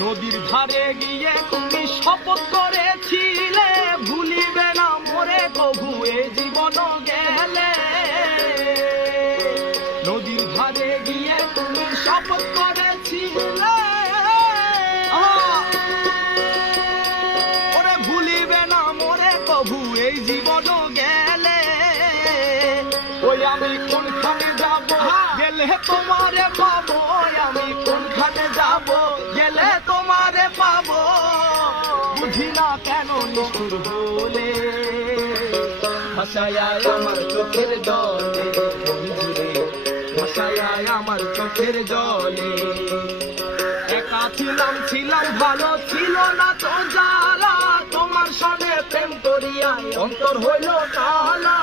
নদীর ধারে গিয়ে তুমি শপথ করেছিলে ভুলিবে না মোরে কভু এ জীবন গেলে। নদীর ধারে গিয়ে তুমি শপথ করেছিলে ওরে ভুলিবে না মোরে কভু এই জীবন গেলে। ওই আমি কোনখানে যাব গেলে তোমারে পাবো, আমি কোনখানে যাব গেলে তোমারে পাবো, বুঝি না কেন নিষ্ঠুর বলে ভাষায় আমার চোখের জলে, ভাষায় আমার চোখের জলে। একা ছিলাম ভালো ছিল না তো জ্বালা, তোমার সঙ্গে প্রেম করিয়া অন্তর হইল কালা।